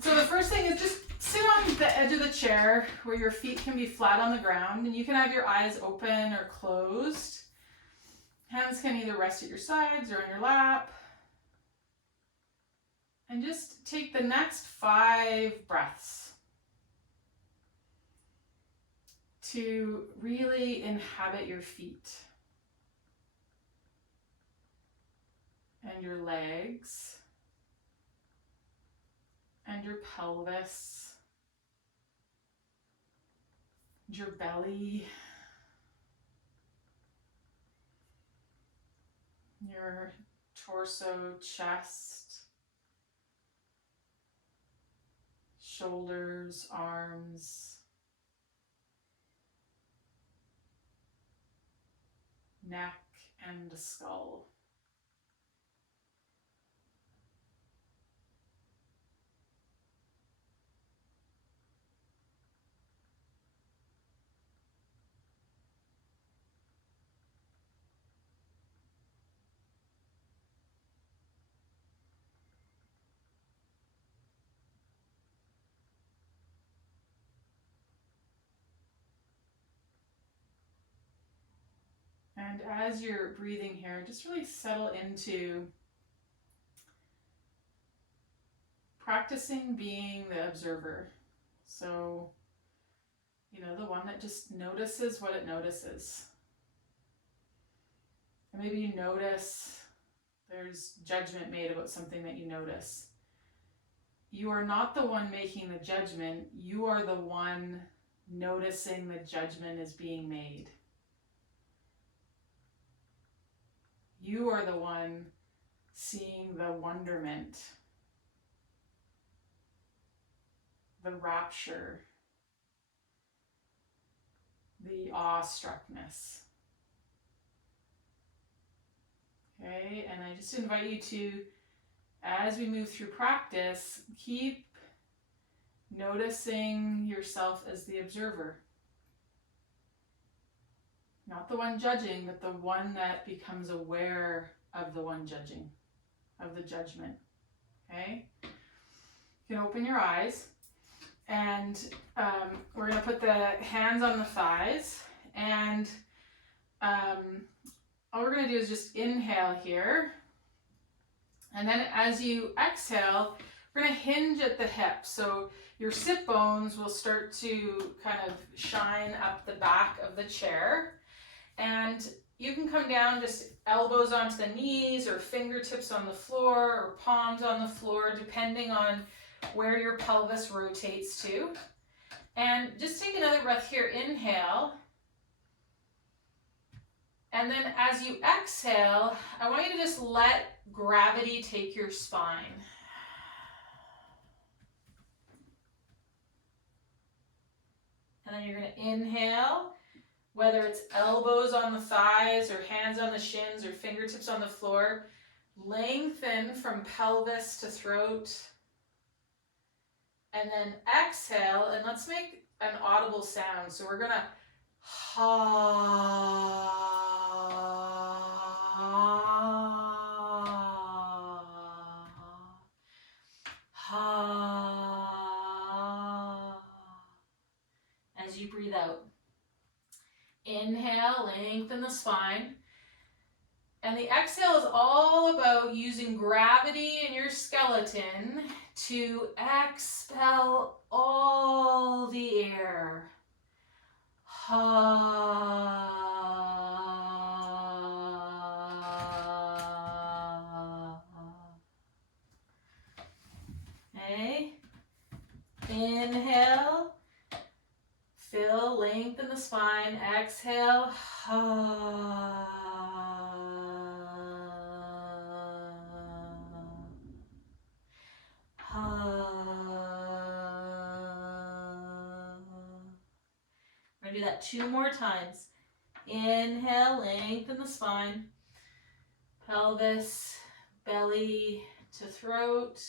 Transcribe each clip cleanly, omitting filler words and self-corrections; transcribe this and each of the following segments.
So the first thing is just sit on the edge of the chair where your feet can be flat on the ground, and you can have your eyes open or closed. Hands can either rest at your sides or on your lap. And just take the next 5 breaths to really inhabit your feet and your legs and your pelvis, your belly, your torso, chest, shoulders, arms, neck, and the skull. And as you're breathing here, just really settle into practicing being the observer. So, the one that just notices what it notices. And maybe you notice there's judgment made about something that you notice. You are not the one making the judgment. You are the one noticing the judgment is being made. You are the one seeing the wonderment, the rapture, the awestruckness. Okay, and I just invite you to, as we move through practice, keep noticing yourself as the observer. Not the one judging, but the one that becomes aware of the one judging, of the judgment. Okay? You can open your eyes, and we're going to put the hands on the thighs, and all we're going to do is just inhale here, and then as you exhale, we're going to hinge at the hips. So your sit bones will start to kind of shine up the back of the chair. And you can come down just elbows onto the knees or fingertips on the floor or palms on the floor, depending on where your pelvis rotates to. And just take another breath here. Inhale. And then as you exhale, I want you to just let gravity take your spine. And then you're going to inhale. Whether it's elbows on the thighs or hands on the shins or fingertips on the floor, lengthen from pelvis to throat. And then exhale, and let's make an audible sound. So we're gonna ha. Ha. As you breathe out. Inhale, lengthen the spine. And the exhale is all about using gravity in your skeleton to expel all the air. Ha. Okay. Inhale. Fill, lengthen the spine. Exhale. Ha. We're going to do that 2 more times. Inhale, lengthen the spine. Pelvis, belly to throat.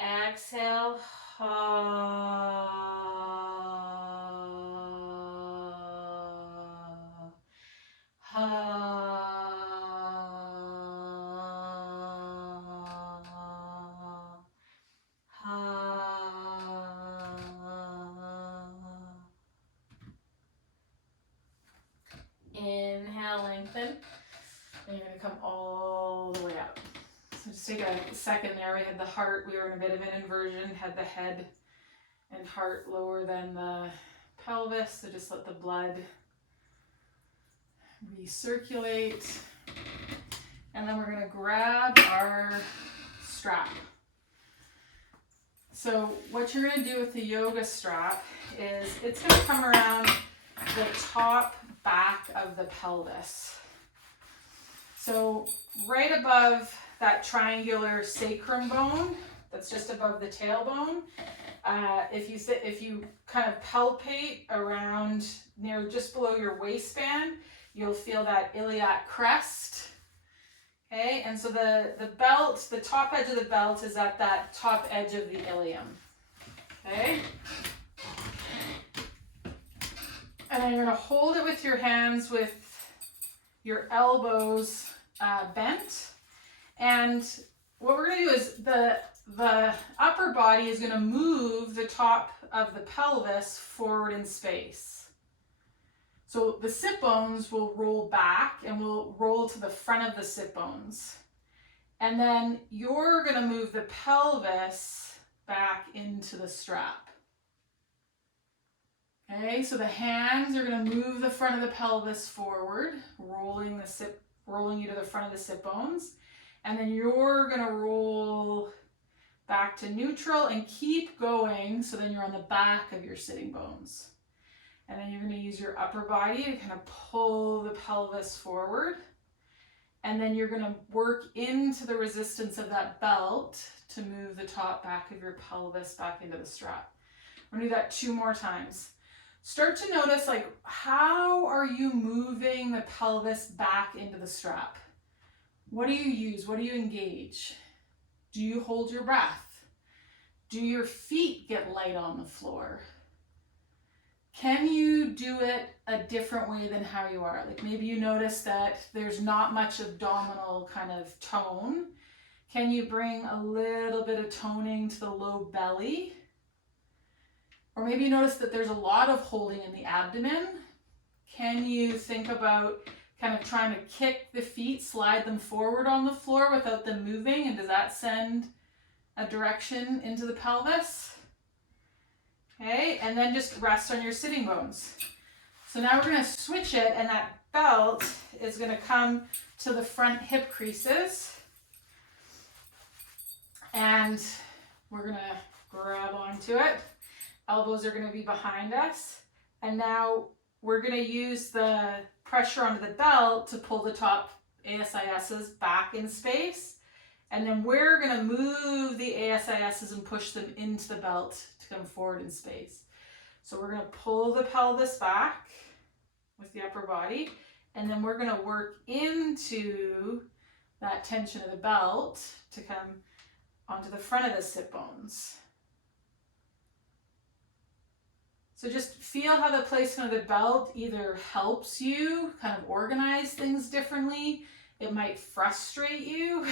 Exhale. Ha. inhale, lengthen. And you're going to come all the way up. So just take a second there. We had the heart, we were in a bit of an inversion, had the head and heart lower than the pelvis. So just let the blood recirculate. And then we're going to grab our strap. So what you're going to do with the yoga strap is it's going to come around the top back of the pelvis. So right above that triangular sacrum bone, that's just above the tailbone, if you kind of palpate around near just below your waistband, you'll feel that iliac crest. Okay, and so the belt, the top edge of the belt is at that top edge of the ilium. Okay. And then you're going to hold it with your hands with your elbows bent. And what we're going to do is the upper body is going to move the top of the pelvis forward in space. So the sit bones will roll back and will roll to the front of the sit bones. And then you're going to move the pelvis back into the strap. Okay, so the hands are going to move the front of the pelvis forward, rolling you to the front of the sit bones. And then you're going to roll back to neutral and keep going, so then you're on the back of your sitting bones. And then you're going to use your upper body to kind of pull the pelvis forward. And then you're going to work into the resistance of that belt to move the top back of your pelvis back into the strap. We're going to do that 2 more times. Start to notice, like, how are you moving the pelvis back into the strap? What do you use? What do you engage? Do you hold your breath? Do your feet get light on the floor? Can you do it a different way than how you are? Like maybe you notice that there's not much abdominal kind of tone. Can you bring a little bit of toning to the low belly? Or maybe you notice that there's a lot of holding in the abdomen. Can you think about kind of trying to kick the feet, slide them forward on the floor without them moving? And does that send a direction into the pelvis? Okay, and then just rest on your sitting bones. So now we're going to switch it, and that belt is going to come to the front hip creases. And we're going to grab onto it. Elbows are going to be behind us. And now we're going to use the pressure onto the belt to pull the top ASISs back in space. And then we're going to move the ASISs and push them into the belt to come forward in space. So we're going to pull the pelvis back with the upper body. And then we're going to work into that tension of the belt to come onto the front of the sit bones. So just feel how the placement of the belt either helps you kind of organize things differently. It might frustrate you.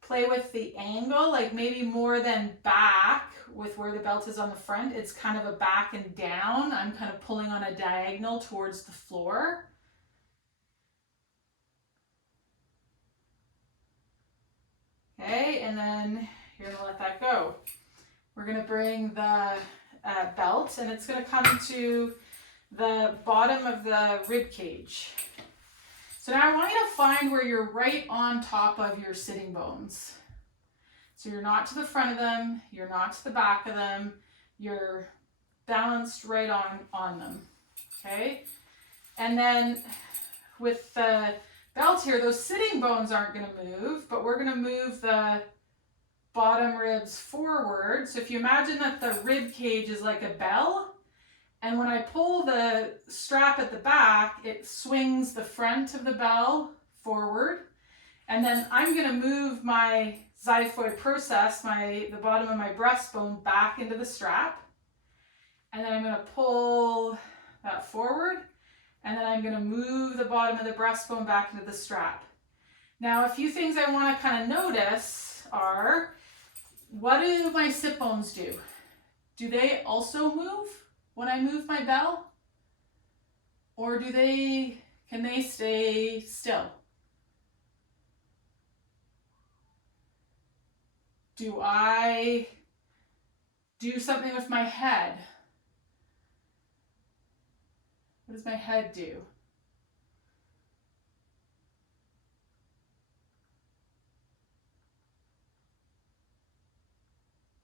Play with the angle, like maybe more than back with where the belt is on the front. It's kind of a back and down. I'm kind of pulling on a diagonal towards the floor. Okay, and then you're going to let that go. We're going to bring the belt, and it's going to come to the bottom of the rib cage. So now I want you to find where you're right on top of your sitting bones. So you're not to the front of them, you're not to the back of them, you're balanced right on them, okay? And then with the belt here, those sitting bones aren't going to move, but we're going to move the bottom ribs forward. So if you imagine that the rib cage is like a bell, and when I pull the strap at the back, it swings the front of the bell forward. And then I'm going to move my xiphoid process, the bottom of my breastbone, back into the strap. And then I'm going to pull that forward. And then I'm going to move the bottom of the breastbone back into the strap. Now, a few things I want to kind of notice are, what do my sit bones do? Do they also move when I move my bell? Or can they stay still? Do I do something with my head? What does my head do?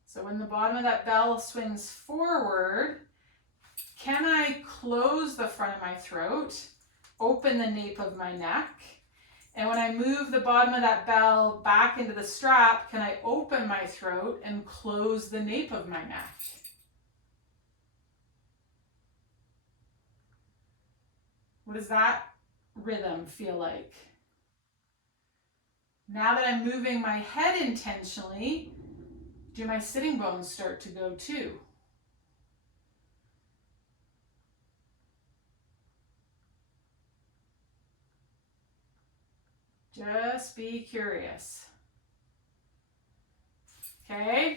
So when the bottom of that bell swings forward, can I close the front of my throat, open the nape of my neck? And when I move the bottom of that bell back into the strap, can I open my throat and close the nape of my neck? What does that rhythm feel like? Now that I'm moving my head intentionally, do my sitting bones start to go too? Just be curious. Okay,